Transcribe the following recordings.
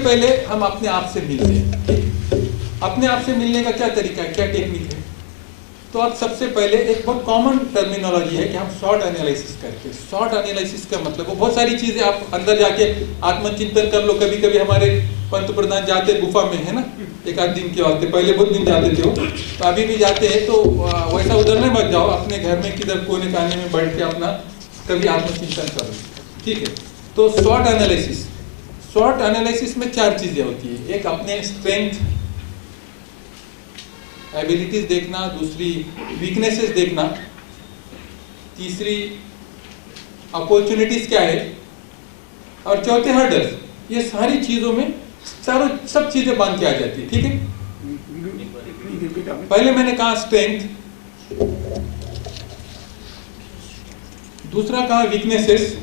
पहले हम अपने आप से मिलते हैं, ठीक? अपने आप से मिलने का क्या तरीका है, क्या टेक्निक है? तो आप सबसे पहले एक बहुत कॉमन टर्मिनोलॉजी है कि हम शॉर्ट एनालिसिस करके, शॉर्ट एनालिसिस का मतलब वो बहुत सारी चीजें आप अंदर जाके आत्मचिंतन कर लो। कभी कभी हमारे पंत प्रधान जाते गुफा में, है ना, एक आध दिन के वास्ते, पहले बहुत दिन जाते थे वो, तो अभी भी जाते हैं। तो वैसा उधर नहीं मत जाओ, अपने घर में किधर कोने काने में बैठ के अपना कभी आत्मचिंतन करो, ठीक है? तो शॉर्ट एनालिसिस, शॉर्ट एनालिसिस में 4 चीजें होती है। एक अपने स्ट्रेंथ एबिलिटीज देखना, दूसरी वीकनेसेस देखना, तीसरी अपॉर्चुनिटीज क्या है, और चौथे हर्डल्स। ये सारी चीजों में सब चीजें बांध के आ जाती है, ठीक है? पहले मैंने कहा स्ट्रेंथ, दूसरा कहा वीकनेसेस,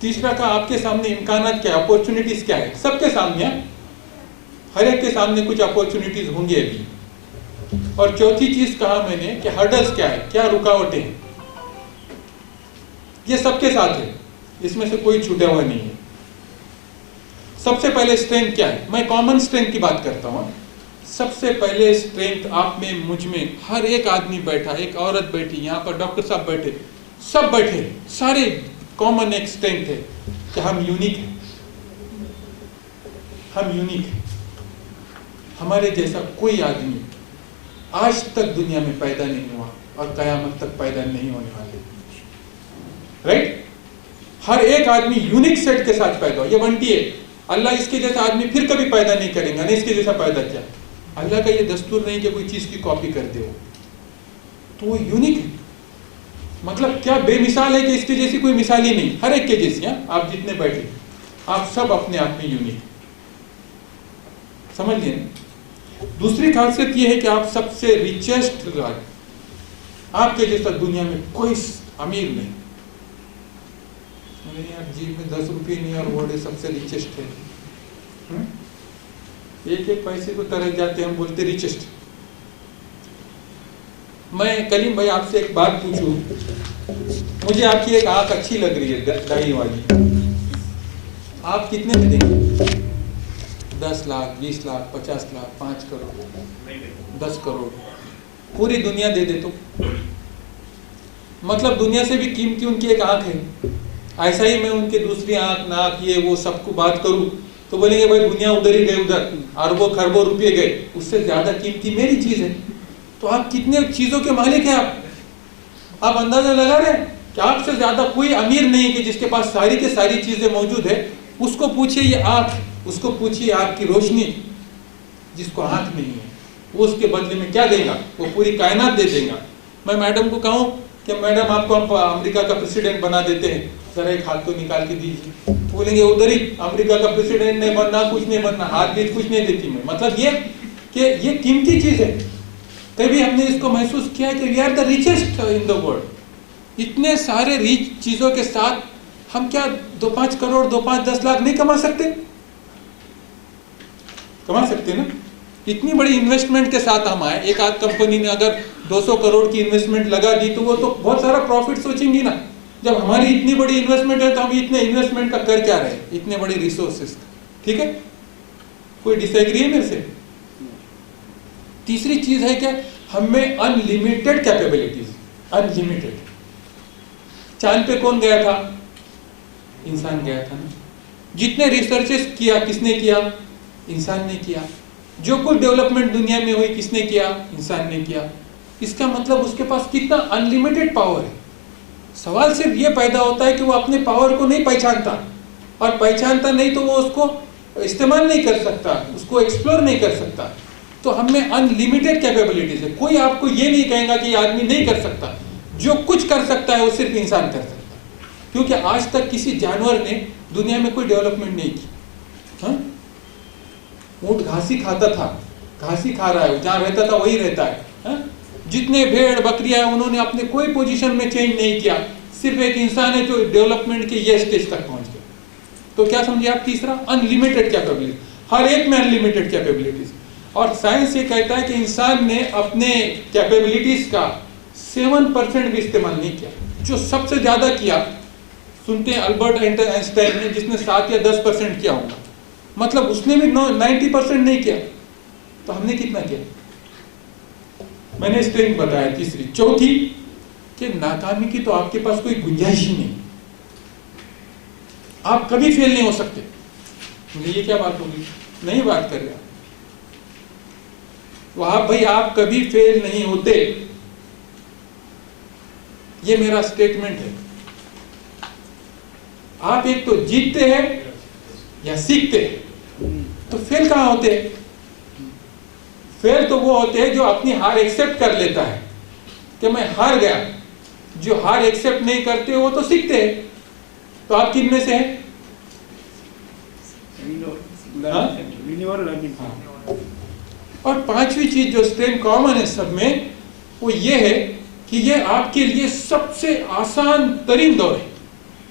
तीसरा का आपके सामने इम्कानात क्या है, अपॉर्चुनिटीज क्या है। सबके सामने, हर एक के सामने कुछ अपॉर्चुनिटीज होंगे अभी। और चौथी चीज कहा मैंने कि हर्डल्स क्या है, क्या रुकावटें हैं। ये सबके साथ है, इसमें से कोई छूटा हुआ नहीं है। सबसे पहले स्ट्रेंथ क्या है, मैं कॉमन स्ट्रेंथ की बात करता हूं। सबसे पहले स्ट्रेंथ आप में, मुझ में, हर एक आदमी बैठा, एक औरत बैठी, यहाँ पर डॉक्टर साहब बैठे, सब बैठे, सारे कॉमन एक स्ट्रेंथ है कि हम यूनिक हैं, हम यूनिक हैं। हमारे जैसा कोई आदमी आज तक दुनिया में पैदा नहीं हुआ और कयामत तक पैदा नहीं होने वाले, राइट? हर एक आदमी यूनिक सेट के साथ पैदा हो। ये बंटी है, अल्लाह इसके जैसा आदमी फिर कभी पैदा नहीं करेगा, नहीं इसके जैसा पैदा किया। अल्लाह का ये दस्तूर नहीं कि कोई चीज की कॉपी कर दे हो, तो वो यूनिक है। मतलब क्या बेमिसाल है कि इसके जैसी कोई मिसाल ही नहीं, हर एक के जैसी। आप जितने बैठे, आप सब अपने आप में यूनिक, समझ लिए? दूसरी खासियत यह है कि आप सबसे रिचेस्ट, आपके जैसा दुनिया में कोई अमीर नहीं। यार जेब में 10 रुपये नहीं और वो सबसे रिचेस्ट है। एक एक पैसे को तरह जाते हम बोलते रिचेस्ट। मैं कलीम भाई आपसे एक बात पूछूं, मुझे आपकी एक आंख अच्छी लग रही है, दाई वाली, आप कितने में देंगे? 10 लाख, 20 लाख, 50 लाख, 5 करोड़, 10 करोड़, पूरी दुनिया दे दे तो? मतलब दुनिया से भी कीमती उनकी एक आंख है। ऐसा ही मैं उनके दूसरी आंख, नाक, ये वो सबको बात करूं तो बोलेंगे भाई दुनिया उधर ही गए, उधर अरबों खरबों रुपये गए, उससे ज्यादा कीमती मेरी चीज है। तो आप कितने चीजों के मालिक हैं? आप अंदाजा लगा रहे हैं कि आपसे ज्यादा कोई अमीर नहीं कि जिसके पास सारी की सारी चीजें मौजूद है। उसको पूछिए ये आंख, उसको पूछिए आपकी रोशनी, जिसको आंख नहीं है, वो उसके बदले में क्या देगा? वो पूरी कायनात दे देगा। मैं मैडम को कहूँ कि मैडम आपको हम अमेरिका का प्रेसिडेंट बना देते हैं, जरा एक हाथ तो निकाल के दीजिए, बोलेंगे उधर ही अमेरिका का प्रेसिडेंट नहीं बनना, कुछ नहीं बनना, हाथ भी कुछ नहीं देती मैं। मतलब ये कि ये कीमती चीज है। कभी हमने इसको महसूस किया कि we are the richest in the world. इतने सारे रिच चीजों के साथ हम क्या 2-5 करोड़, 2-5-10 लाख नहीं कमा सकते? कमा सकते ना? इतनी बड़ी इन्वेस्टमेंट के साथ हम आए। एक आध कंपनी ने अगर 200 करोड़ की इन्वेस्टमेंट लगा दी तो वो तो बहुत सारा प्रॉफिट सोचेंगी ना। जब हमारी इतनी बड़ी इन्वेस्टमेंट है तो हम इतने इन्वेस्टमेंट का कर क्या रहे, इतने बड़े रिसोर्सेस। ठीक है, कोई डिसएग्री है मेरे से? तीसरी चीज है क्या, हमें अनलिमिटेड कैपेबिलिटीज, अनलिमिटेड। चांद पे कौन गया था? इंसान गया था ना। जितने रिसर्चेस किया किसने किया? इंसान ने किया। जो कुछ डेवलपमेंट दुनिया में हुई किसने किया? इंसान ने किया। इसका मतलब उसके पास कितना अनलिमिटेड पावर है। सवाल सिर्फ ये पैदा होता है कि वो अपने पावर को नहीं पहचानता, और पहचानता नहीं तो वो उसको इस्तेमाल नहीं कर सकता, उसको एक्सप्लोर नहीं कर सकता। तो हमें अनलिमिटेड कैपेबिलिटीज है। कोई आपको ये नहीं कहेगा कि ये आदमी नहीं कर सकता। जो कुछ कर सकता है वो सिर्फ इंसान कर सकता है, क्योंकि आज तक किसी जानवर ने दुनिया में कोई डेवलपमेंट नहीं की। हाँ, ऊंट घास ही खाता था, घास ही खा रहा है, जहां रहता था वही रहता है। हाँ? जितने भेड़ बकरियां हैं उन्होंने अपने कोई पोजीशन में चेंज नहीं किया। सिर्फ एक इंसान है जो डेवलपमेंट के ये स्टेज तक पहुंच गया। तो क्या समझे आप? तीसरा, अनलिमिटेड कैपेबिलिटी, हर एक में अनलिमिटेड कैपेबिलिटीज। और साइंस ये कहता है कि इंसान ने अपने कैपेबिलिटीज का 7% भी इस्तेमाल नहीं किया। जो सबसे ज्यादा किया सुनते हैं अल्बर्ट आइंस्टाइन ने, जिसने 7 या 10% किया होगा, मतलब उसने भी 90% नहीं किया, तो हमने कितना किया? मैंने स्ट्रेंथ बताया तीसरी। चौथी कि नाकामी की तो आपके पास कोई गुंजाइश ही नहीं, आप कभी फेल नहीं हो सकते। ये क्या बात होगी? नहीं बात कर रहे वहां भाई, आप कभी फेल नहीं होते, ये मेरा स्टेटमेंट है। आप एक तो जीतते हैं या सीखते हैं, तो फेल कहां होते हैं? फेल तो वो होते हैं जो अपनी हार एक्सेप्ट कर लेता है कि मैं हार गया। जो हार एक्सेप्ट नहीं करते वो तो सीखते हैं। तो आप किन में से हैं? और पांचवी चीज जो स्ट्रेंथ कॉमन है सब में, वो ये है कि ये आपके लिए सबसे आसान तरीन दौर है।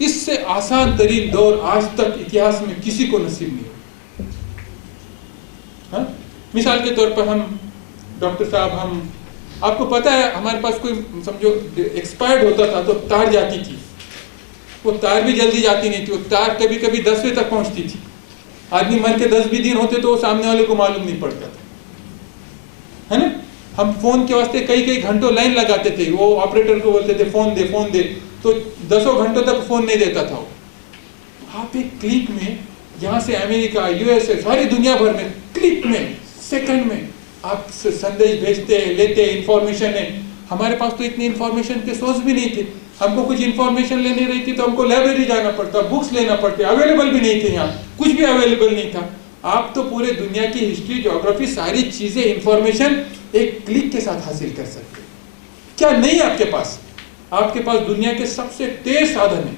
इससे आसान तरीन दौर आज तक इतिहास में किसी को नसीब नहीं हुआ। मिसाल के तौर पर हम डॉक्टर साहब, हम आपको पता है हमारे पास कोई समझो एक्सपायर्ड होता था तो तार जाती थी, वो तार भी जल्दी जाती नहीं थी, वो तार कभी कभी 10वें तक पहुंचती थी। आदमी मर के 10 भी दिन होते तो वो सामने वाले को मालूम नहीं पड़ता था, है ना। हम फोन के वास्ते कई कई घंटों लाइन लगाते थे, वो ऑपरेटर को बोलते थे फोन दे फोन दे, तो 10 घंटों तक फोन नहीं देता था वो। आप एक क्लिक में यहाँ से अमेरिका, यूएसए, सारी दुनिया भर में क्लिक में, सेकंड में आप संदेश भेजते हैं, लेते हैं, इंफॉर्मेशन है। हमारे पास तो इतनी इंफॉर्मेशन के सोर्स भी नहीं थे। हमको कुछ इंफॉर्मेशन लेनी रही थी तो हमको लाइब्रेरी जाना पड़ता, बुक्स लेना पड़ते, अवेलेबल भी नहीं थे, यहाँ कुछ भी अवेलेबल नहीं था। आप तो पूरे दुनिया की हिस्ट्री, ज्योग्राफी, सारी चीजें, इंफॉर्मेशन एक क्लिक के साथ हासिल कर सकते। क्या नहीं है आपके पास? आपके पास दुनिया के सबसे तेज साधन है,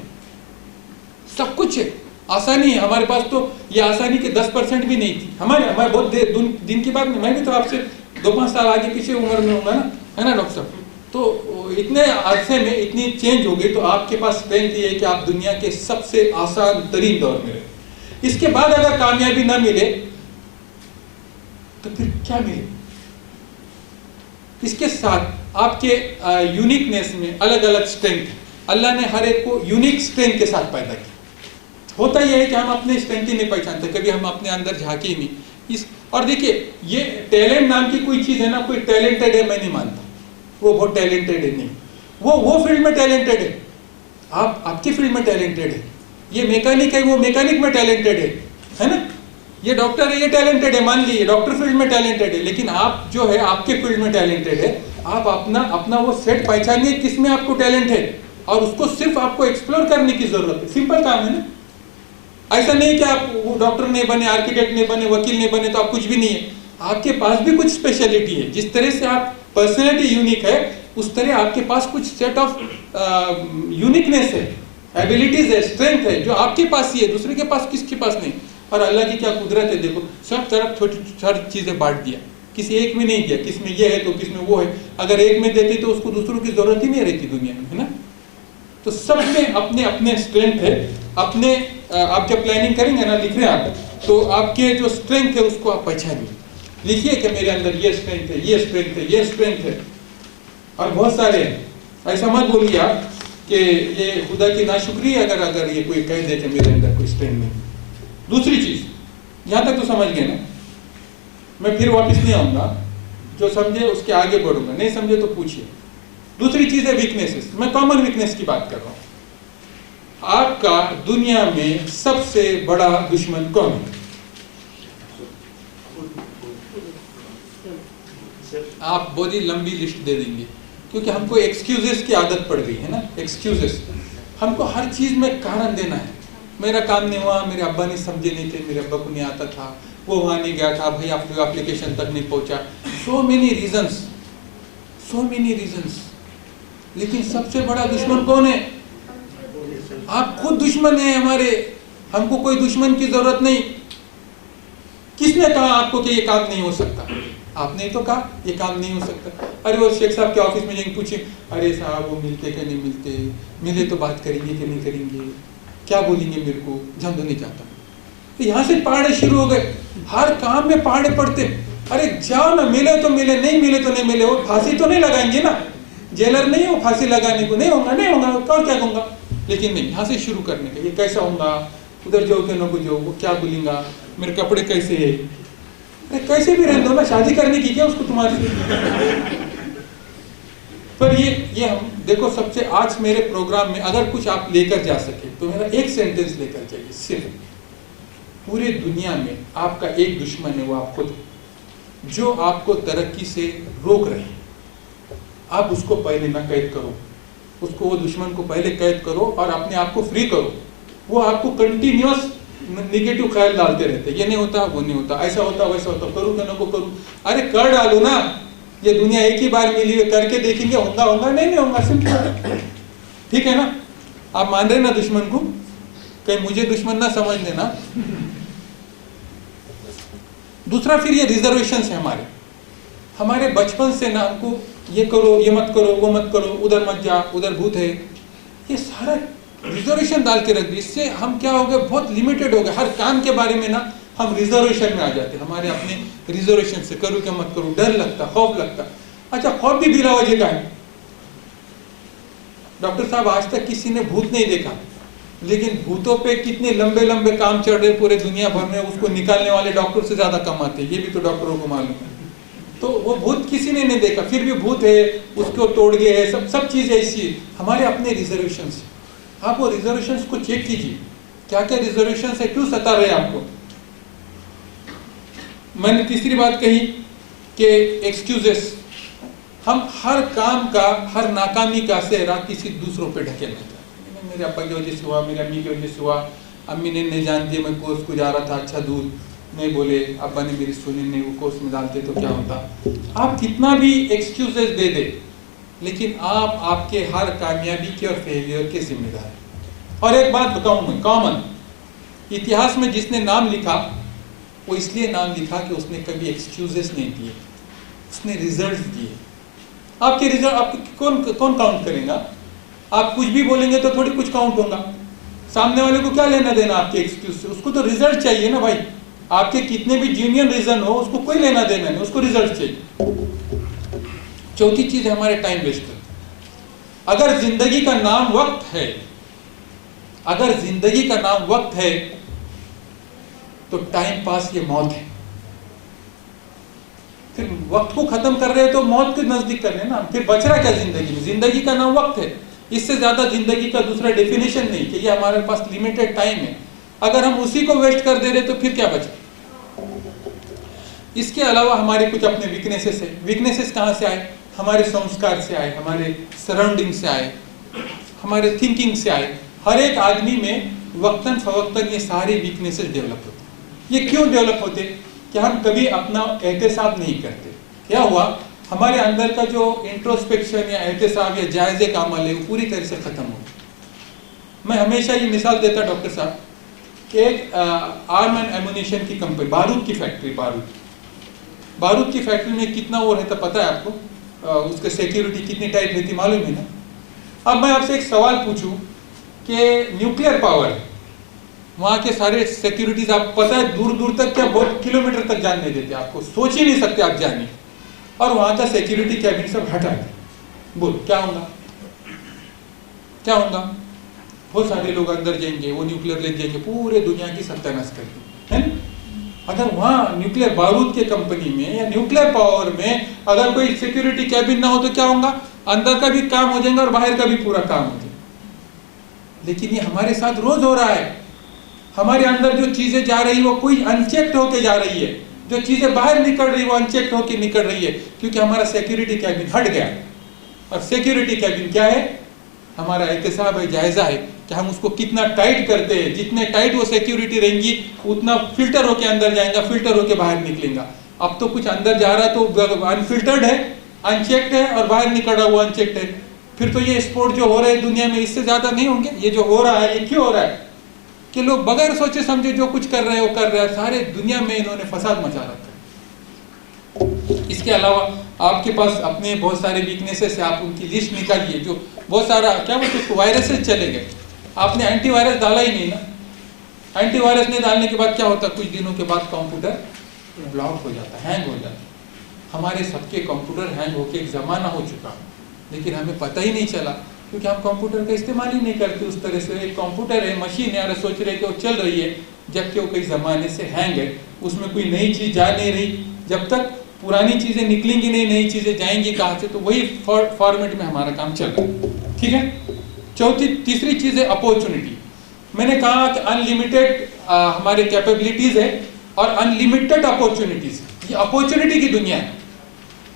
सब कुछ है, आसानी है। हमारे पास तो ये आसानी के 10% भी नहीं थी। हमारे बहुत दिन की बात नहीं, मैं भी तो आपसे 2-5 साल आगे पीछे उम्र में होगा ना, है ना डॉक्टर साहब। तो इतने अरसे में इतनी चेंज हो गई, तो आपके पास स्ट्रेंथ ये है कि आप दुनिया के सबसे आसान तरीन दौर में रहे। इसके बाद अगर कामयाबी ना मिले तो फिर क्या मिले? इसके साथ आपके यूनिकनेस में अलग अलग स्ट्रेंथ, अल्लाह ने हर एक को यूनिक स्ट्रेंथ के साथ पैदा किया। होता यह है कि हम अपने स्ट्रेंथ ही नहीं पहचानते, कभी हम अपने अंदर झांके ही नहीं इस। और देखिए, ये टैलेंट नाम की कोई चीज है ना, कोई टैलेंटेड है मैं नहीं मानता, वो बहुत टैलेंटेड है नहीं, वो फील्ड में टैलेंटेड है, आप आपकी फील्ड में टैलेंटेड है। ये मैकेनिक है, वो मैकेनिक में टैलेंटेड है ना। ये डॉक्टर है, ये टैलेंटेड है, मान लीजिए डॉक्टर फील्ड में टैलेंटेड है, लेकिन आप जो है आपके फील्ड में टैलेंटेड है। आप अपना वो सेट पहचानिए किसमें आपको टैलेंट है, और उसको सिर्फ आपको एक्सप्लोर करने की जरूरत है। सिंपल काम है ना। ऐसा नहीं कि आप वो डॉक्टर नहीं बने, आर्किटेक्ट नहीं बने, वकील नहीं बने तो आप कुछ भी नहीं है। आपके पास भी कुछ स्पेशलिटी है। जिस तरह से आप पर्सनैलिटी यूनिक है, उस तरह आपके पास कुछ सेट ऑफ यूनिकनेस है, एबिलिटीज है, स्ट्रेंथ है, जो आपके पास ही है, दूसरे के पास किसके पास नहीं। और अल्लाह की क्या कुदरत है, देखो सब तरफ छोटी छोटी चीजें बांट दिया, किसी एक में नहीं दिया, किसमें ये है तो किसमें वो है। अगर एक में देती तो उसको दूसरों की जरूरत ही नहीं रहती दुनिया में, है ना। तो सब में अपने अपने स्ट्रेंथ है। अपने आप जब प्लानिंग करेंगे ना, लिख रहे हैं आप, तो आपके जो स्ट्रेंथ है उसको आप पहचानिए, लिखिए कि मेरे अंदर ये स्ट्रेंथ है, ये स्ट्रेंथ है, ये स्ट्रेंथ है। और बहुत सारे हैं। ऐसा मत बोलिए आप कि ये खुदा की नाशुक्री है अगर ये कोई कह दे कि मेरे अंदर कोई स्ट्रेंथ नहीं। दूसरी चीज, यहां तक तो समझ गए ना, मैं फिर वापस नहीं आऊंगा, जो समझे उसके आगे बढ़ूंगा, नहीं समझे तो पूछिए। दूसरी चीज है वीकनेसेस। मैं कॉमन वीकनेस की बात कर रहा हूं। आपका दुनिया में सबसे बड़ा दुश्मन कौन है? आप बहुत ही लंबी लिस्ट दे देंगे, क्योंकि हमको एक्सक्यूजेस की आदत पड़ गई है ना। एक्सक्यूजेस, हमको हर चीज में कारण देना है। मेरा काम नहीं हुआ, मेरे अब्बा ने समझे नहीं थे, मेरे अब्बा को नहीं आता था, वो वहां नहीं गया था, भाई आपको एप्लीकेशन तक नहीं पहुंचा। So many reasons, so many reasons. लेकिन सबसे बड़ा दुश्मन कौन है? आप खुद दुश्मन है हमारे। हमको कोई दुश्मन की जरूरत नहीं। किसने कहा आपको कि ये काम नहीं हो सकता? आपने तो कहा ये काम नहीं हो सकता। अरे वो शेख साहब के ऑफिस में जाएंगे, पूछे अरे साहब वो मिलते क्या नहीं मिलते, मिले तो बात करेंगे कि नहीं करेंगे, क्या बोलेंगे मेरे को, जान तो नहीं चाहता। तो यहाँ से पहाड़े शुरू हो गए, हर काम में पहाड़े पड़ते। अरे जाओ ना, मिले तो मिले, नहीं मिले तो नहीं मिले। वो फांसी तो नहीं लगाएंगे ना, जेलर नहीं हो फांसी लगाने को, नहीं होगा नहीं होगा, और क्या कहूँगा। लेकिन नहीं, यहाँ से शुरू करने का, ये कैसा होगा, उधर जाओ के लोगों जो वो क्या बोलेंगा, मेरे कपड़े कैसे है, अरे कैसे भी रहने दो ना, शादी करने की क्या उसको तुम्हारे से। पर ये हम देखो, सबसे आज मेरे प्रोग्राम में अगर कुछ आप लेकर जा सके तो मेरा एक सेंटेंस लेकर जाइए, सिर्फ पूरे दुनिया में आपका एक दुश्मन है, वो आप खुद, जो आपको तरक्की से रोक रहे हैं। आप उसको पहले ना कैद करो, उसको, वो दुश्मन को पहले कैद करो और अपने आप को फ्री करो। वो आपको कंटिन्यूअस निगेटिव ख्याल डालते रहते, ये नहीं होता, वो नहीं होता, ऐसा होता, वैसा होता, करूँ क्या ना को करूँ, अरे कर डालो ना, ये दुनिया एक ही बार मिली है, करके देखेंगे होगा होगा, नहीं होगा, सिंपल, ठीक है ना। आप मान रहे ना दुश्मन को, कहीं मुझे दुश्मन ना समझ लेना। दूसरा, फिर ये रिजर्वेशन है हमारे बचपन से ना, हमको ये करो, ये मत करो, वो मत करो, उधर मत जा, उधर भूत है, ये सारा रिजर्वेशन डाल के रख दी। इससे हम क्या हो गए, बहुत लिमिटेड हो गए, हर काम के बारे में ना हम रिजर्वेशन में आ जाते हैं, हमारे अपने रिजर्वेशन से, करूँ क्या मत करूँ, डर लगता, खौफ लगता। अच्छा, खौफ भी बिला वजह का है। डॉक्टर साहब, आज तक किसी ने भूत नहीं देखा, लेकिन भूतों पे कितने लंबे लंबे काम चल रहे पूरे दुनिया भर में, उसको निकालने वाले डॉक्टर से ज्यादा कमाते हैं, ये भी तो डॉक्टरों को मालूम है। तो वो भूत किसी ने नहीं देखा, फिर भी भूत है, उसको तोड़ गए है, सब चीजें ऐसी हमारे अपने रिजर्वेशन। आप वो रिजर्वेशन को चेक कीजिए, क्या क्या रिजर्वेशन है, क्यों सता रहे आपको। मैंने तीसरी बात कही कि एक्सक्यूजेस, हम हर काम का, हर नाकामी का सेहरा किसी दूसरों पे ढकेल लेते हैं। मेरे अब्बा की वजह से हुआ, मेरी अम्मी की वजह से हुआ, अम्मी ने नहीं जानती, मैं कोर्स को जा रहा था, अच्छा दूध नहीं बोले, अब्बा ने मेरी सुनी नहीं, वो कोर्स में डालते तो क्या होता। आप कितना भी एक्सक्यूजेस दे दे, लेकिन आप आपके हर कामयाबी के और फेलियर के जिम्मेदार हैं। और एक बात बताऊं मैं, कॉमन इतिहास में जिसने नाम लिखा, वो इसलिए नाम लिखा कि उसने कभी एक्सक्यूजेस नहीं दिए, उसने रिजल्ट दिए। आपके रिजल्ट आपको कौन काउंट करेगा। आप कुछ भी बोलेंगे तो थोड़ी कुछ काउंट होगा, सामने वाले को क्या लेना देना आपके एक्सक्यूज से, उसको तो रिजल्ट चाहिए ना भाई। आपके कितने भी जीनियन रीजन हो, उसको कोई लेना देना नहीं, उसको रिजल्ट चाहिए। चौथी चीज है हमारे टाइम वेस्टर। अगर जिंदगी का नाम वक्त है, अगर जिंदगी का नाम वक्त है, तो टाइम पास ये मौत है। फिर वक्त को खत्म कर रहे हैं तो मौत के नजदीक कर रहे हैं ना, फिर बच रहा क्या जिंदगी में। जिंदगी का नाम वक्त है, इससे ज्यादा जिंदगी का दूसरा डेफिनेशन नहीं कि ये हमारे पास लिमिटेड टाइम है। अगर हम उसी को वेस्ट कर दे रहे तो फिर क्या बचे। इसके अलावा हमारे कुछ अपने वीकनेसेस है। वीकनेसेस कहाँ से आए, हमारे संस्कार से आए, हमारे सराउंडिंग से आए, हमारे थिंकिंग से आए। हर एक आदमी में वक्तन फवक्तन ये सारे वीकनेसेस डेवलप होते। ये क्यों डेवलप होते कि हम कभी अपना एहतसाब नहीं करते। क्या हुआ, हमारे अंदर का जो इंट्रोस्पेक्शन या एहतसाब या जायजे का अमल है वो पूरी तरह से खत्म हो। मैं हमेशा ये मिसाल देता डॉक्टर साहब कि एक आर्म एंड एमुनिशन की कंपनी, बारूद की फैक्ट्री, बारूद की फैक्ट्री में कितना वो रहता पता है आपको, उसके सिक्योरिटी कितनी टाइट रहती मालूम है ना। अब मैं आपसे एक सवाल पूछूं कि न्यूक्लियर पावर है, वहाँ के सारे सिक्योरिटीज आप पता है दूर दूर तक, क्या बहुत किलोमीटर तक जाने देते, आपको सोच ही नहीं सकते आप जाने, और वहाँ का सिक्योरिटी कैबिन सब हटा दे, बोल क्या होगा, क्या होगा। बहुत सारे लोग अंदर जाएंगे, वो न्यूक्लियर ले जाएंगे, पूरे दुनिया की सत्यानाश करके, है। अगर वहाँ न्यूक्लियर बारूद के कंपनी में या न्यूक्लियर पावर में अगर कोई सिक्योरिटी कैबिन ना हो तो क्या होगा, अंदर का भी काम हो जाएगा और बाहर का भी पूरा काम हो जाएगा। लेकिन ये हमारे साथ रोज हो रहा है। हमारे अंदर जो चीजें जा रही है वो कोई अनचेक्ड होके जा रही है, जो चीजें बाहर निकल रही है वो अनचेक्ड होके निकल रही है, क्योंकि हमारा सिक्योरिटी कैबिन हट गया। और सिक्योरिटी कैबिन क्या है, हमारा एहतसाब है, जायजा है कि हम उसको कितना टाइट करते हैं। जितने टाइट वो सिक्योरिटी रहेंगी उतना फिल्टर होके अंदर जाएगा, फिल्टर होके बाहर निकलेगा। अब तो कुछ अंदर जा रहा है तो अनफिल्टर्ड है, अनचेक्ड है, और बाहर निकल रहा है वो अनचेक्ड है। फिर तो ये स्पोर्ट जो हो रहे हैं दुनिया में इससे ज्यादा नहीं होंगे। ये जो हो रहा है ये क्यों हो रहा है कि लोग बगैर सोचे समझे जो कुछ कर रहे हैं वो कर रहे हैं। सारे दुनिया में इन्होंने फसाद मचा रखा है। इसके अलावा आपके पास अपने बहुत सारे वीकनेसेस है, आप उनकी लिस्ट निकालिए। जो बहुत सारा क्या बोलते हैं वायरसेस चले गए, आपने एंटीवायरस डाला ही नहीं ना। एंटीवायरस नहीं डालने के बाद क्या होता, कुछ दिनों के बाद कंप्यूटर ब्लॉक हो जाता, हैंग हो जाता। हमारे सबके कंप्यूटर हैंग होके एक जमाना हो चुका, लेकिन हमें पता ही नहीं चला। क्योंकि हम कंप्यूटर का इस्तेमाल ही नहीं करते उस तरह से। एक कंप्यूटर है, मशीन है, अरे सोच रहे कि वो चल रही है, जबकि वो कई ज़माने से हैंग है, उसमें कोई नई चीज़ जा नहीं रही। जब तक पुरानी चीज़ें निकलेंगी नहीं, नई चीज़ें जाएंगी कहाँ से, तो वही फॉर्मेट में हमारा काम चल रहा है। ठीक है। तीसरी चीज़ है अपॉर्चुनिटी। मैंने कहा कि अनलिमिटेड हमारे कैपेबिलिटीज़ है और अनलिमिटेड अपॉर्चुनिटीज़। ये अपॉर्चुनिटी की दुनिया है।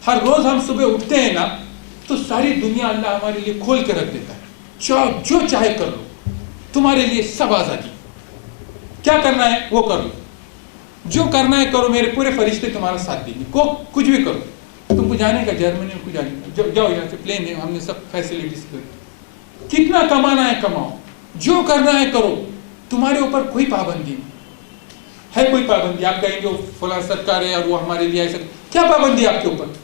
हर रोज़ हम सुबह उठते हैं ना, तो सारी दुनिया अल्लाह हमारे लिए खोल के रख देता है। जो चाहे कर लो, तुम्हारे लिए सब आज़ादी। क्या करना है वो कर लो, जो करना है करो, मेरे पूरे फरिश्ते तुम्हारा साथ देंगे। कुछ भी करो, तुमको जाने का जर्मनी में, कुछ जाने का, जाओ यहाँ से, प्लेन है, हमने सब फैसिलिटीज कर। कितना कमाना है कमाओ, जो करना है करो, तुम्हारे ऊपर कोई पाबंदी नहीं है। कोई पाबंदी आप कहेंगे फला सरकार है और वो हमारे लिए ऐसा, क्या पाबंदी आपके ऊपर?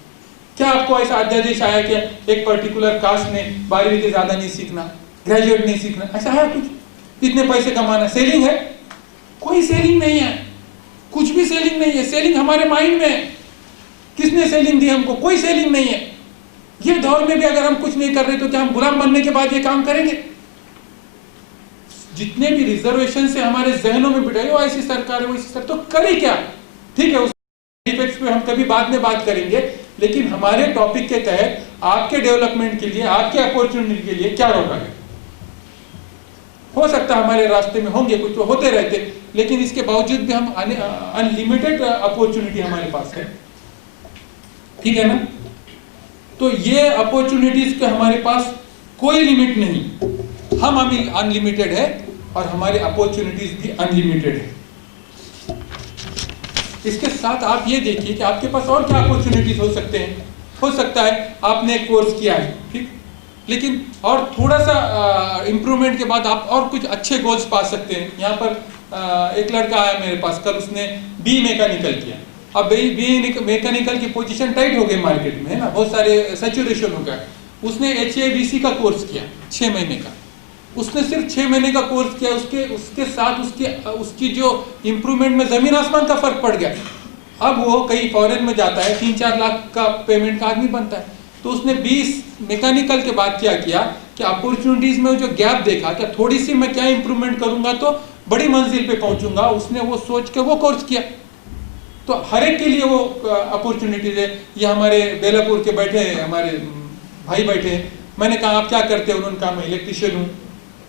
क्या आपको ऐसा अध्यादेश आया कि एक पर्टिकुलर कास्ट ने 12वीं से ज्यादा नहीं सीखना, ग्रेजुएट नहीं सीखना, ऐसा है कुछ? इतने पैसे कमाना, सेलिंग है? कोई सेलिंग नहीं है, कुछ भी सेलिंग नहीं है। सेलिंग हमारे माइंड में है। किसने सेलिंग दी हमको? कोई सेलिंग नहीं है। ये दौर में भी अगर हम कुछ नहीं कर रहे तो क्या हम गुलाम बनने के बाद ये काम करेंगे? जितने भी रिजर्वेशन से हमारे जहनों में बिठाए, वो ऐसी सरकार है, वैसी सरकार, तो करे क्या? ठीक है, उस इफेक्ट्स पे हम कभी बाद में बात करेंगे, लेकिन हमारे टॉपिक के तहत आपके डेवलपमेंट के लिए, आपके अपॉर्चुनिटी के लिए क्या रोका है? हो सकता है हमारे रास्ते में होंगे कुछ, तो होते रहते, लेकिन इसके बावजूद भी हम अनलिमिटेड अपॉर्चुनिटी हमारे पास है। ठीक है ना? तो ये अपॉर्चुनिटीज के हमारे पास कोई लिमिट नहीं। हम अनलिमिटेड है और हमारे अपॉर्चुनिटीज भी अनलिमिटेड है। इसके साथ आप ये देखिए कि आपके पास और क्या अपॉर्चुनिटीज हो सकते हैं। हो सकता है आपने एक कोर्स किया है, ठीक, लेकिन और थोड़ा सा इम्प्रूवमेंट के बाद आप और कुछ अच्छे गोल्स पा सकते हैं। यहाँ पर एक लड़का आया मेरे पास कल, उसने बी मैकेनिकल किया। अब बी मैकेनिकल की पोजीशन टाइट हो गई मार्केट में, है ना, बहुत सारे सैचुरेशन हो गया। उसने HAVC का कोर्स किया 6 महीने का। उसने सिर्फ 6 महीने का कोर्स किया, उसके साथ उसकी जो इम्प्रूवमेंट में जमीन आसमान का फर्क पड़ गया। अब वो कहीं फॉरेन में जाता है, 3-4 लाख का पेमेंट का आदमी बनता है। तो उसने 20 मैकेनिकल के बाद क्या किया कि अपॉर्चुनिटीज में जो गैप देखा, क्या थोड़ी सी मैं क्या इंप्रूवमेंट करूंगा तो बड़ी मंजिल पे पहुंचूंगा, उसने वो सोच के वो कोर्स किया। तो हर एक के लिए वो अपॉर्चुनिटीज है। ये हमारे बेलापुर के बैठे हमारे भाई बैठे हैं। मैंने कहा आप क्या करते हैं? उन्होंने कहा मैं इलेक्ट्रिशियन हूँ।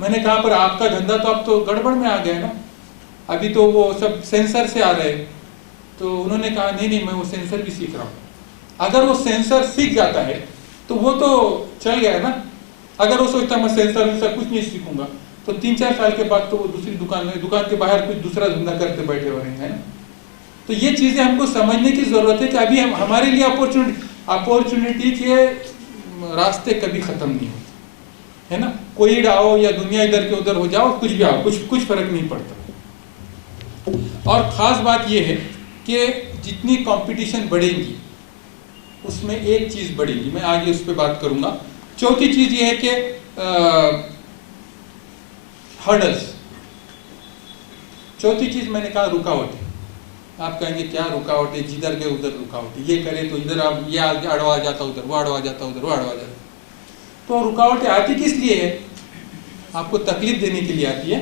मैंने कहा पर आपका धंधा तो अब तो गड़बड़ में आ गया ना, अभी तो वो सब सेंसर से आ रहे हैं। तो उन्होंने कहा नहीं मैं वो सेंसर भी सीख रहा हूँ। अगर वो सेंसर सीख जाता है तो वो तो चल गया ना। अगर वो सोचता मैं सेंसर कुछ नहीं सीखूंगा, तो 3-4 साल के बाद तो वो दूसरी दुकान के बाहर कुछ दूसरा धंधा करते बैठे हुए हैं, है ना। तो ये चीजें हमको समझने की जरूरत है कि अभी हमारे लिए अपॉर्चुनिटी के रास्ते कभी खत्म नहीं होते, है ना। कोई आओ या दुनिया इधर के उधर हो जाओ, कुछ भी आओ, कुछ फर्क नहीं पड़ता। और खास बात यह है कि जितनी कंपटीशन बढ़ेगी उसमें एक चीज बढ़ेगी, मैं आगे उस पर बात करूंगा। चौथी चीज ये है कि हर्डल्स। चौथी चीज मैंने कहा रुकावट है। आप कहेंगे क्या रुकावट है? जिधर गए उधर रुकावट है। ये करे तो इधर आप ये अड़वा जाता, उधर वो अड़वा जाता, उधर वो अड़वा जाता। तो रुकावटें आती किस लिए है? आपको तकलीफ देने के लिए आती है,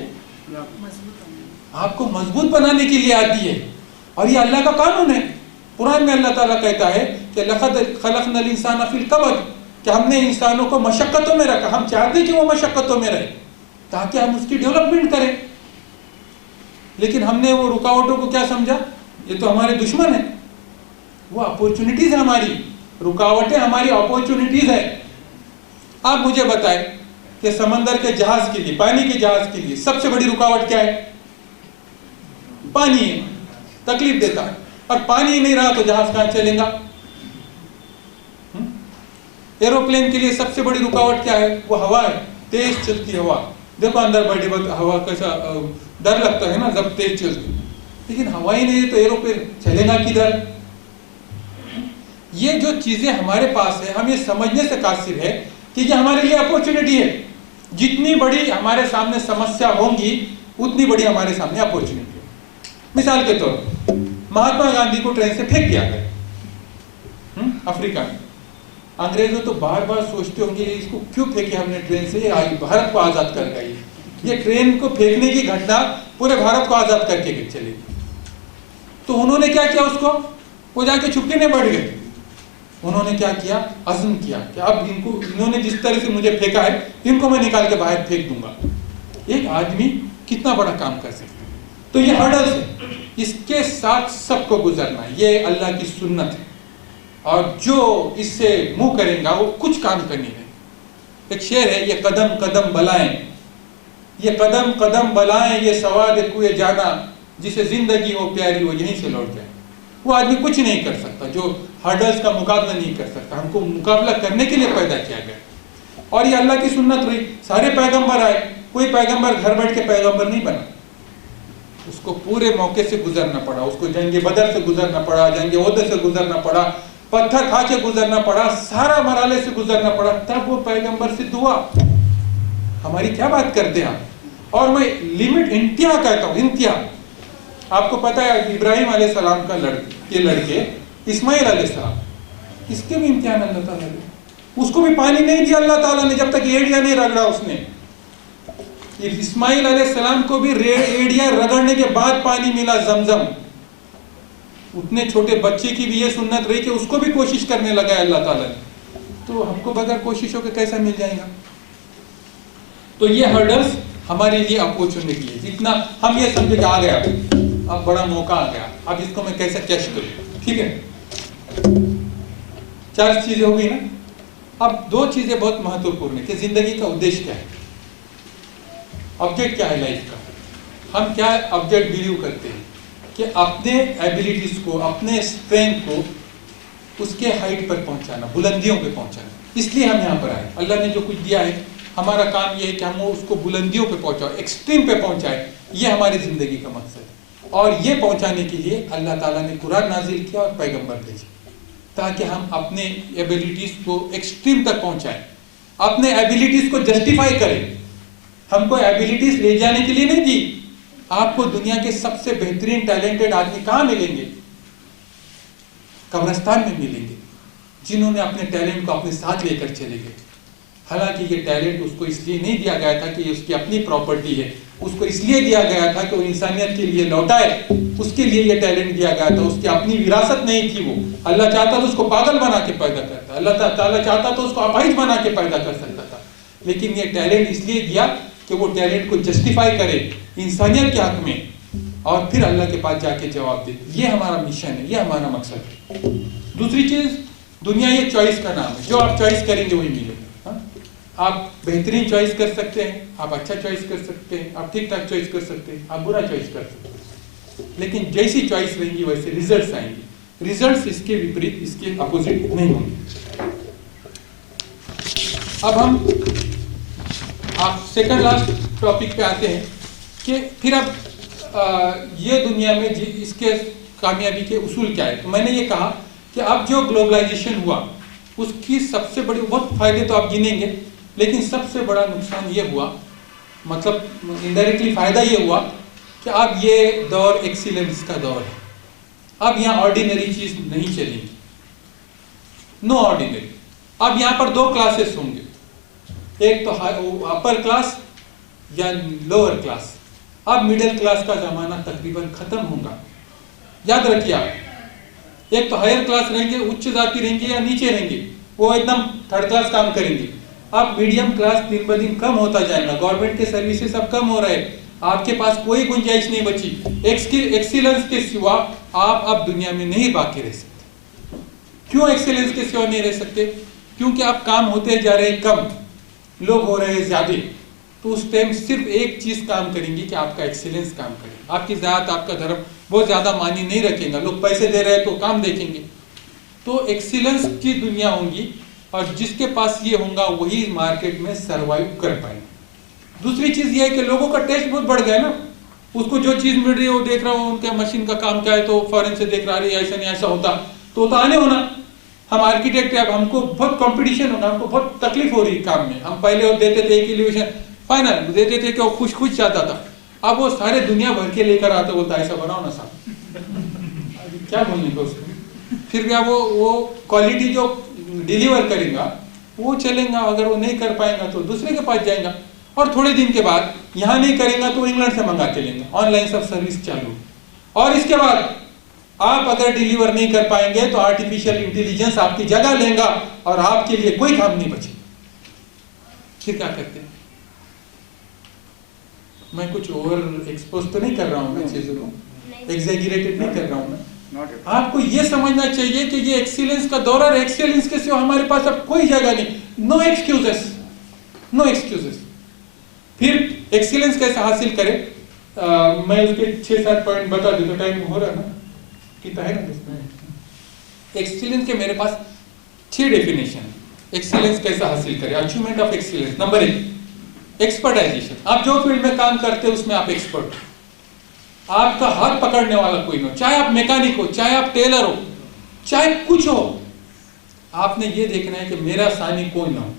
आपको मजबूत बनाने के लिए आती है। और ये अल्लाह का कानून है। कुरान में अल्लाह ताला कहता है कि लक़द खलक़नल इंसाना फ़िल कबद, कि हमने इंसानों को मशक्क़तों में रखा। हम चाहते हैं कि वो मशक्क़तों में रहे ताकि हम उसकी डेवलपमेंट करें, लेकिन हमने वो रुकावटों को क्या समझा? ये तो हमारे दुश्मन है। वो अपॉर्चुनिटीज है हमारी, रुकावटें हमारी अपॉर्चुनिटीज है। आप मुझे बताएं कि समंदर के जहाज के लिए, पानी के जहाज के लिए सबसे बड़ी रुकावट क्या है? पानी है, तकलीफ देता है। और पानी ही नहीं रहा तो जहाज कहां चलेगा? एरोप्लेन के लिए सबसे बड़ी रुकावट क्या है? वो हवा है, तेज चलती हवा। देखो अंदर बैठे वक्त हवा कैसा डर लगता है ना जब तेज चलती, लेकिन हवा ही नहीं है तो एरोप्लेन चलेगा किधर? ये जो चीजें हमारे पास है, हम ये समझने से कासिर है कि ये हमारे लिए अपॉर्चुनिटी है। जितनी बड़ी हमारे सामने समस्या होंगी उतनी बड़ी हमारे सामने अपॉर्चुनिटी है। मिसाल के तौर पर महात्मा गांधी को ट्रेन से फेंक दिया गया अफ्रीका में, अंग्रेजों तो बार बार सोचते होंगे इसको क्यों फेंके हमने ट्रेन से, भारत को आजाद कर गई। ये ट्रेन को फेंकने की घटना पूरे भारत को आजाद करके चली। तो उन्होंने क्या किया, उसको वो जाके छुपके में बढ़ गए। उन्होंने क्या किया, अज़्म किया कि अब इन्होंने जिस तरह से मुझे फेंका है इनको मैं निकाल के बाहर फेंक दूंगा। एक आदमी कितना बड़ा काम कर सकता है। तो ये हर्डल्स है, इसके साथ सबको गुजरना, ये अल्लाह की सुन्नत है। और जो इससे मुंह करेगा वो कुछ काम करनी नहीं। एक शेर है, ये कदम कदम बलाएं, ये कदम कदम बलाएं, ये सवाद कुए जाना, जिसे जिंदगी हो प्यारी वो यहीं से लौट जाए। वो आदमी कुछ नहीं कर सकता जो हर्डल्स का मुकाबला नहीं कर सकता। हमको मुकाबला करने के लिए पैदा किया गया और ये अल्लाह की सुन्नत रही। सारे पैगंबर आए, कोई पैगंबर घर बैठ के पैगंबर नहीं बना, उसको पूरे मौके से गुजरना पड़ा। उसको जंगे बदर से गुजरना पड़ा, जंगे ओहद से गुजरना पड़ा, पत्थर खा के गुजरना पड़ा, सारा मराले से गुजरना पड़ा, तब वो पैगंबर सिद्ध हुआ। हमारी क्या बात करते हैं हम। और मैं लिमिट इंतिहा कहता हूँ, इंतिहा। आपको पता है इब्राहिम अलैहिस्सलाम का लड़के इस्माइल अलैहिस्सलाम, इसके भी इम्तिहान अल्लाह ताला ने, उसको भी पानी नहीं दिया अल्लाह ताला ने जब तक एड़िया नहीं रगड़ा उसने। इस्माइल अलैहिस्सलाम को भी एड़िया रगड़ने के बाद पानी मिला, जमजम। उतने छोटे बच्चे की भी ये सुन्नत रही कि उसको भी कोशिश करने लगा है अल्लाह ताला ने। तो हमको बगैर कोशिशों के कैसा मिल जाएगा। तो ये हर्डल्स हमारे लिए अपॉर्चुनिटी है। जितना हम ये समझे कि आ गया, अब बड़ा मौका आ गया, अब इसको मैं कैसे कैश करूं। ठीक है, 4 चीजें हो गई ना। अब 2 चीजें बहुत महत्वपूर्ण है कि जिंदगी का उद्देश्य क्या है, ऑब्जेक्ट क्या है लाइफ का। हम क्या ऑब्जेक्ट बिलीव करते हैं कि अपने एबिलिटीज को, अपने स्ट्रेंथ को उसके हाइट पर पहुंचाना, बुलंदियों पे पहुंचाना। इसलिए हम यहाँ पर आए। अल्लाह ने जो कुछ दिया है, हमारा काम ये है कि हम उसको बुलंदियों पे पहुंचाओ, एक्सट्रीम पे पहुंचाए। ये हमारी जिंदगी का मकसद है। और ये पहुंचाने के लिए अल्लाह ताला ने कुरान नाजिल किया और पैगंबर भेजे, ताकि हम अपने एबिलिटीज को एक्सट्रीम तक पहुंचाएं, अपने एबिलिटीज को जस्टिफाई करें। हमको एबिलिटीज ले जाने के लिए नहीं दी। आपको दुनिया के सबसे बेहतरीन टैलेंटेड आदमी कहाँ मिलेंगे? कब्रिस्तान में मिलेंगे, जिन्होंने अपने टैलेंट को अपने साथ लेकर चले गए। हालांकि ये टैलेंट उसको इसलिए नहीं दिया गया था कि उसकी अपनी प्रॉपर्टी है, उसको इसलिए दिया गया था कि वो इंसानियत के लिए लौटाए। उसके लिए ये टैलेंट दिया गया था, उसकी अपनी विरासत नहीं थी। वो अल्लाह चाहता तो उसको पागल बना के पैदा करता, अल्लाह ताला चाहता तो उसको अपाहिज बना के पैदा कर सकता था। लेकिन ये टैलेंट इसलिए दिया कि वो टैलेंट को जस्टिफाई करे इंसानियत के हक में, और फिर अल्लाह के पास जाके जवाब दे। ये हमारा मिशन है, ये हमारा मकसद है। दूसरी चीज, दुनिया ये चॉइस का नाम है। जो आप चॉइस करेंगे वही मिलेगा। आप बेहतरीन चॉइस कर सकते हैं, आप अच्छा चॉइस कर सकते हैं, आप ठीक ठाक चॉइस कर सकते हैं, आप बुरा चॉइस कर सकते हैं। लेकिन जैसी चॉइस रहेंगी वैसे रिजल्ट्स आएंगे। रिजल्ट्स इसके विपरीत, इसके अपोजिट नहीं होंगे। अब हम आप सेकंड लास्ट टॉपिक पे आते हैं कि फिर अब ये दुनिया में इसके कामयाबी के उसूल क्या है। तो मैंने ये कहा कि अब जो ग्लोबलाइजेशन हुआ उसकी सबसे बड़ी, बहुत फायदे तो आप गिनेंगे, लेकिन सबसे बड़ा नुकसान ये हुआ, मतलब इनडायरेक्टली फायदा ये हुआ कि अब ये दौर एक्सीलेंस का दौर है। अब यहाँ ऑर्डिनरी चीज नहीं चलेगी, नो ऑर्डिनरी। अब यहाँ पर 2 क्लासेस होंगे, एक तो अपर क्लास या लोअर क्लास। अब मिडिल क्लास का जमाना तकरीबन खत्म होगा। याद रखिए आप, एक तो हायर क्लास रहेंगे, उच्च जाति रहेंगे या नीचे रहेंगे, वो एकदम थर्ड क्लास काम करेंगे। अब मीडियम क्लास दिन ब दिन कम होता जाएगा। गवर्नमेंट के सर्विसेज अब कम हो रहे हैं, आपके पास कोई गुंजाइश नहीं बची। एक्सीलेंस के सिवा आप अब दुनिया में नहीं बाकी रह सकते। क्यों एक्सीलेंस के सिवा नहीं रह सकते? क्योंकि आप काम होते जा रहे हैं कम, लोग हो रहे हैं ज्यादा। तो उस टाइम सिर्फ एक चीज काम करेंगी कि आपका एक्सीलेंस काम करे। आपकी जात, आपका धर्म बहुत ज्यादा मानी नहीं रखेगा। लोग पैसे दे रहे हैं तो काम देखेंगे। तो एक्सीलेंस की दुनिया होगी और जिसके पास ये होगा वही मार्केट में सरवाइव कर पाएंगे। दूसरी चीज ये है कि लोगों का टेस्ट बहुत बढ़ गया ना। उसको जो चीज मिल रही है वो देख रहा हूँ, उनके मशीन का काम क्या है तो फॉरेन से देख रहा है, ऐसा नहीं ऐसा होता तो आने होना। हम आर्किटेक्ट है, अब हमको बहुत कंपटीशन होना, हमको बहुत तकलीफ हो रही है काम में। हम पहले वो देते थे एक एलिवेशन फाइनल देते थे कि वो खुश खुश चाहता था, अब वो सारे दुनिया भर के लेकर आता, बोलता ऐसा बनाओ ना साहब, क्या बोलने को उसको। फिर भी वो क्वालिटी जो डिलीवर करेगा वो चलेगा, अगर वो नहीं कर पाएगा तो दूसरे के पास जाएगा, और थोड़े दिन के बाद यहाँ नहीं करेगा तो इंग्लैंड से मंगा के लेंगे, ऑनलाइन सब सर्विस चालू। और इसके बाद आप अगर डिलीवर नहीं कर पाएंगे तो आर्टिफिशियल इंटेलिजेंस आपकी जगह लेगा और आपके लिए कोई काम नहीं बचेगा। फिर क्या करते हैं? मैं कुछ ओवर एक्सपोज तो नहीं कर रहा हूँ, मैं चीजों को एग्जैगरेटेड नहीं कर रहा हूँ मैं। आपको ये समझना चाहिए कि ये एक्सीलेंस का दौर है, एक्सीलेंस के सिवा हमारे पास अब कोई जगह नहीं। No excuses, no excuses. फिर एक्सीलेंस कैसे हासिल करें? मैं उसके 6-7 पॉइंट बता दूं, टाइम हो रहा है ना, कितना है ना? एक्सीलेंस के मेरे पास 6 डेफिनेशन। एक्सीलेंस कैसे हासिल करें? Achievement of excellence. नंबर 1, एक्सपर्टाइजेशन। आप जो फील्ड में काम करते हो उसमें आप एक्सपर्ट, आपका हाथ पकड़ने वाला कोई ना हो, चाहे आप मैकेनिक हो, चाहे आप टेलर हो, चाहे कुछ हो, आपने ये देखना है कि मेरा सानी कोई ना हो।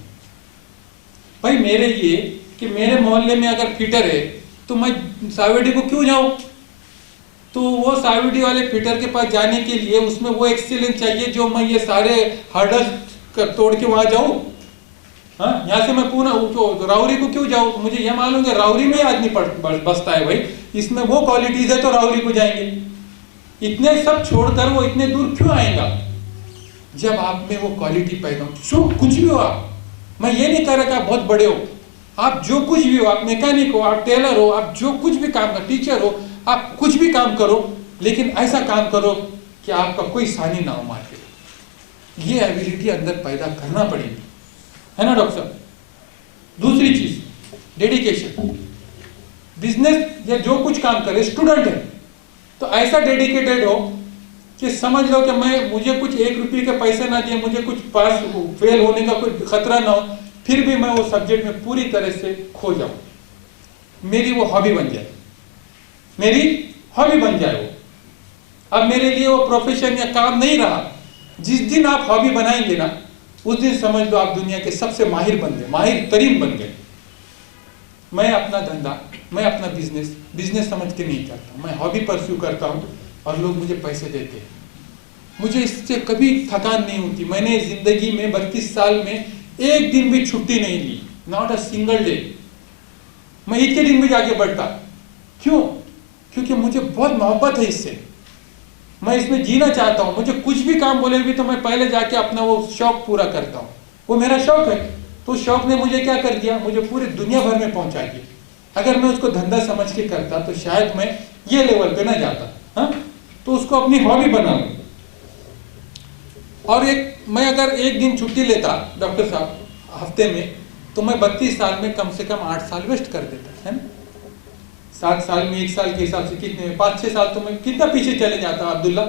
भाई मेरे ये कि मेरे मोहल्ले में अगर फिटर है तो मैं सावेडी को क्यों जाऊं? तो वो सावेडी वाले फिटर के पास जाने के लिए उसमें वो एक्सीलेंस चाहिए जो मैं ये सारे हर्डल तोड़ के वहां जाऊं। हाँ, यहाँ से मैं पूरा तो राउरी को क्यों जाऊं? मुझे ये मालूम है राउरी में आदमी बसता है भाई, इसमें वो क्वालिटीज है तो राउरी को जाएंगे। इतने सब छोड़कर वो इतने दूर क्यों आएगा? जब आप में वो क्वालिटी पैदा हो, कुछ भी हो आप, मैं ये नहीं कह रहा कि आप बहुत बड़े हो, आप जो कुछ भी हो, आप मैकेनिक हो, आप टेलर हो, आप जो कुछ भी काम कर, टीचर हो, आप कुछ भी काम करो, लेकिन ऐसा काम करो कि आपका कोई सानी ना हो मार्केट। ये एबिलिटी अंदर पैदा करना पड़ेगी, है ना डॉक्टर साहब? दूसरी चीज डेडिकेशन। बिजनेस या जो कुछ काम करे, स्टूडेंट है तो ऐसा डेडिकेटेड हो कि समझ लो कि मुझे कुछ 1 रुपये के पैसे ना दिए, मुझे कुछ पास फेल होने का कोई खतरा ना हो, फिर भी मैं वो सब्जेक्ट में पूरी तरह से खो जाऊं, मेरी वो हॉबी बन जाए, मेरी हॉबी बन जाए वो। अब मेरे लिए वो प्रोफेशन या काम नहीं रहा। जिस दिन आप हॉबी बनाएंगे ना, उस दिन समझ लो आप दुनिया के सबसे माहिर बन गए, माहिर तरीन बन गए। मैं अपना धंधा, मैं अपना बिजनेस समझ के नहीं करता, मैं हॉबी परस्यू करता हूँ और लोग मुझे पैसे देते हैं। मुझे इससे कभी थकान नहीं होती। मैंने जिंदगी में 32 साल में एक दिन भी छुट्टी नहीं ली, नॉट अ सिंगल डे। मैं ईद के दिन भी जाके बैठता। क्यों? क्योंकि मुझे बहुत मोहब्बत है इससे, मैं इसमें जीना चाहता हूँ। मुझे कुछ भी काम बोले भी तो मैं पहले जाके अपना वो शौक पूरा करता हूँ, वो मेरा शौक है। तो शौक ने मुझे क्या कर दिया? मुझे पूरी दुनिया भर में पहुंचा दिया। अगर मैं उसको धंधा समझ के करता तो शायद मैं ये लेवल पे ना जाता। हाँ, तो उसको अपनी हॉबी बना लूं। और मैं अगर एक दिन छुट्टी लेता डॉक्टर साहब हफ्ते में, तो मैं 32 साल में कम से कम 8 साल वेस्ट कर देता, है ना? 7 साल में 1 साल के हिसाब से कितने, 5-6 साल तो मैं कितना पीछे चले जाता अब्दुल्ला?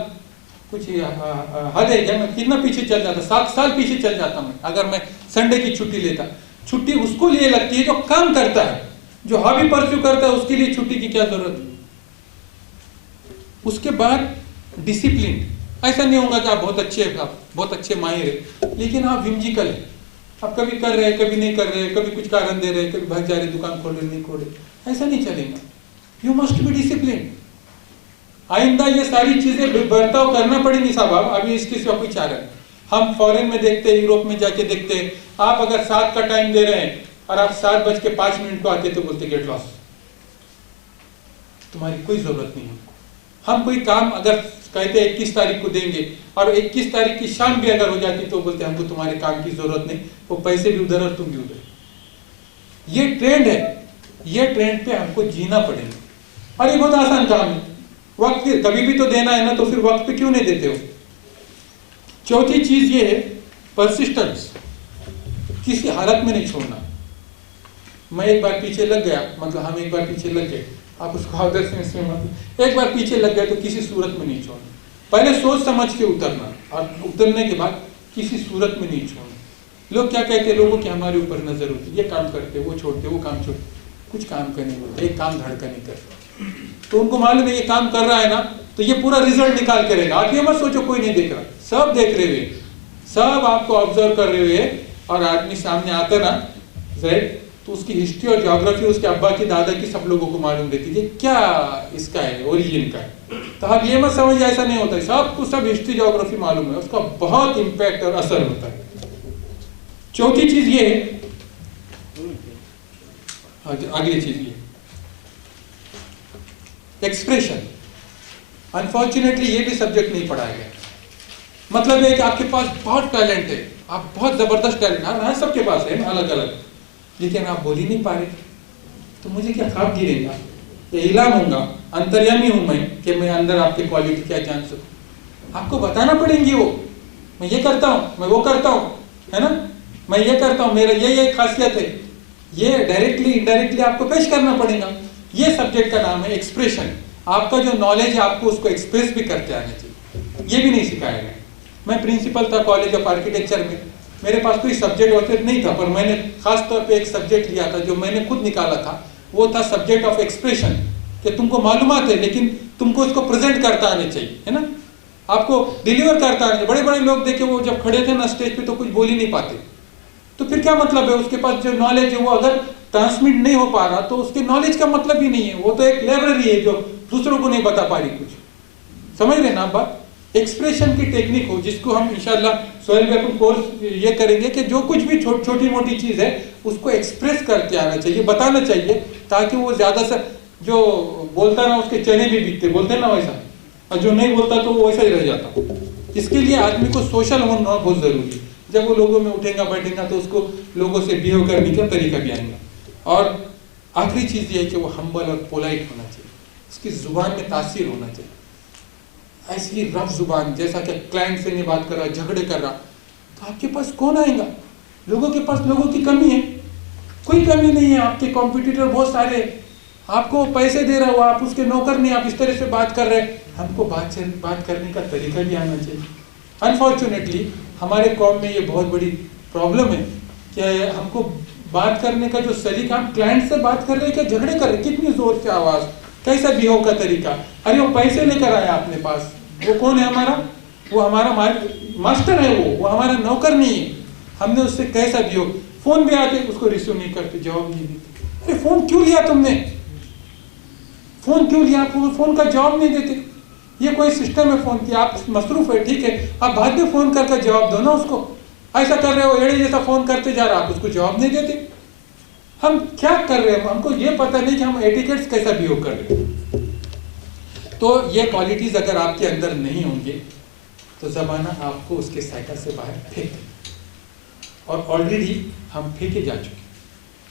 कुछ हद है क्या? मैं कितना पीछे चल जाता? 7 साल पीछे चल जाता मैं, अगर मैं संडे की छुट्टी लेता। छुट्टी उसको लिए लगती है जो काम करता है, जो हॉबी परस्यू करता है, उसके लिए छुट्टी की क्या जरूरत है? उसके बाद डिसिप्लिन। ऐसा नहीं होगा कि आप बहुत अच्छे माहिर है, लेकिन आप विमजिकल है, आप कभी कर रहे हैं, कभी नहीं कर रहे, कभी कुछ कारण दे रहे, कभी भाग जा रहे, दुकान खोल रहे, नहीं खोल रहे, ऐसा नहीं चलेगा। You must be discipline. आइंदा ये सारी चीजें बर्ताव करना पड़ेगी साहब। अभी इसके सिवा कोई चारा है? हम फॉरेन में देखते हैं, यूरोप में जाके देखते हैं, आप अगर 7 का टाइम दे रहे हैं और आप 7:05 को आते तो बोलते गेट लॉस, तुम्हारी कोई जरूरत नहीं है। हम कोई काम अगर कहते 21 तारीख को देंगे और 21 तारीख की शाम भी अगर हो जाती तो बोलते हमको तुम्हारे काम की जरूरत नहीं, वो पैसे भी उधर और तुम भी उधर। ये ट्रेंड है, ये ट्रेंड पे हमको जीना पड़ेगा। और ये बहुत आसान काम है। वक्त कभी भी तो देना है ना, तो फिर वक्त पे क्यों नहीं देते हो? चौथी चीज ये है परसिस्टेंस, किसी हालत में नहीं छोड़ना। मैं एक बार पीछे लग गया, मतलब हम एक बार पीछे लग गए, आप उसको आदर्श में मतलब एक बार पीछे लग गए तो किसी सूरत में नहीं छोड़ना। पहले सोच समझ के उतरना और उतरने के बाद किसी सूरत में नहीं छोड़ना। लोग क्या कहते हैं? लोगों की हमारे ऊपर नजर होती है, ये काम करते, वो छोड़ते, वो काम छोड़ते, कुछ काम करने बोलते, एक काम धड़का नहीं करते। तो उनको मालूम है ये काम कर रहा है ना, तो ये पूरा रिजल्ट निकाल के रहेगा। आप ये मत सोचो कोई नहीं देख रहा, सब देख रहे हुए, सब आपको ऑब्जर्व कर रहे हुए। और आदमी सामने आता ना, राइट, तो उसकी हिस्ट्री और ज्योग्राफी उसके अब्बा की, दादा की, सब लोगों को मालूम रहती है क्या इसका है, ओरिजिन का है। तो आप ये मत समझिए ऐसा नहीं होता है, सबको सब हिस्ट्री ज्योग्राफी मालूम है, उसका बहुत इम्पैक्ट और असर होता है। चौथी चीज ये है, अगली चीज ये एक्सप्रेशन। अनफॉर्चुनेटली ये भी सब्जेक्ट नहीं पढ़ाया गया। मतलब है कि आपके पास बहुत टैलेंट है, आप बहुत जबरदस्त टैलेंट है, सबके पास है ना अलग अलग, लेकिन आप बोल ही नहीं पा रहे, तो मुझे क्या ख्वाब गिरेगा, ये इलाम होगा, अंतर्यामी हूं मैं कि मैं अंदर आपकी क्वालिटी क्या जान सकूं। आपको बताना पड़ेंगी वो, मैं ये करता हूं, मैं वो करता हूं, है ना, मैं ये करता हूं, मेरा ये खासियत है, ये डायरेक्टली इनडायरेक्टली आपको पेश करना पड़ेगा। ये सब्जेक्ट का नाम है एक्सप्रेशन। आपका जो नॉलेज है आपको उसको एक्सप्रेस भी करते आने चाहिए, ये भी नहीं सिखाया गया। मैं प्रिंसिपल था कॉलेज ऑफ आर्किटेक्चर में, मेरे पास कोई सब्जेक्ट वब्जेक्ट नहीं था, पर मैंने खास तौर पे एक सब्जेक्ट लिया था जो मैंने खुद निकाला था, वो था सब्जेक्ट ऑफ एक्सप्रेशन। कि तुमको मालूमात है लेकिन तुमको इसको प्रेजेंट करता आने चाहिए, है ना, आपको डिलीवर करता आने। बड़े बड़े लोग देखे वो जब खड़े थे ना स्टेज पे तो कुछ बोल ही नहीं पाते, तो फिर क्या मतलब है, उसके पास जो नॉलेज है वो अगर ट्रांसमिट नहीं हो पा रहा तो उसके नॉलेज का मतलब ही नहीं है, वो तो एक लाइब्रेरी है जो दूसरों को नहीं बता पा रही कुछ। समझ रहे ना आप बात। एक्सप्रेशन की टेक्निक हो जिसको हम इंशाल्लाह सोहेल भाई अपन कोर्स ये करेंगे कि जो कुछ भी छोटी मोटी चीज है उसको एक्सप्रेस करके आना चाहिए, बताना चाहिए, ताकि वो ज्यादा से जो बोलता ना उसके चने भी बिकते, बोलते ना वैसा, और जो नहीं बोलता तो वो वैसा ही रह जाता। इसके लिए आदमी को सोशल होना बहुत जरूरी है। जब वो लोगों में उठेगा बैठेगा तो उसको लोगों से बिहेव करने का तरीका भी आएगा। और आखिरी चीज ये है कि वो हम्बल और पोलाइट होना चाहिए, उसकी जुबान में तासीर होना चाहिए। ऐसी रफ जुबान जैसा कि क्लाइंट से नहीं बात कर रहा, झगड़े कर रहा, तो आपके पास कौन आएगा। लोगों के पास लोगों की कमी है, कोई कमी नहीं है, आपके कॉम्पिटिटर बहुत सारे, आपको पैसे दे रहा हो, आप उसके नौकर नहीं, आप इस तरह से बात कर रहे हैं। हमको बात करने का तरीका भी आना चाहिए। अनफॉर्चुनेटली हमारे कौम में ये बहुत बड़ी प्रॉब्लम है कि हमको बात करने का जो सलीका, हम क्लाइंट से बात कर रहे हैं कि झगड़े कर रहे, कितनी जोर से आवाज, कैसा बिहेव का तरीका। अरे वो पैसे लेकर आया अपने पास, वो कौन है हमारा, वो हमारा मास्टर है, वो हमारा नौकर नहीं है। हमने उससे कैसा बिहेव, फोन भी आते उसको रिसीव नहीं करते, जवाब नहीं देते। अरे फोन क्यों लिया तुमने, फोन क्यों लिया, आपको फोन का जवाब नहीं देते। ये कोई सिस्टम है फोन की, आप मसरूफ है ठीक है, आप बाद में फोन करके जवाब दो ना उसको। ऐसा कर रहे हो एड़े जैसा फोन करते जा रहे, आप उसको जवाब नहीं देते। हम क्या कर रहे हैं, हमको ये पता नहीं कि हम एटिकेट्स कैसा बिहेव कर रहे हैं। तो ये क्वालिटीज अगर आपके अंदर नहीं होंगे तो जमाना आपको उसके साइकिल से बाहर फेंक देगा, और ऑलरेडी हम फेंके जा चुके।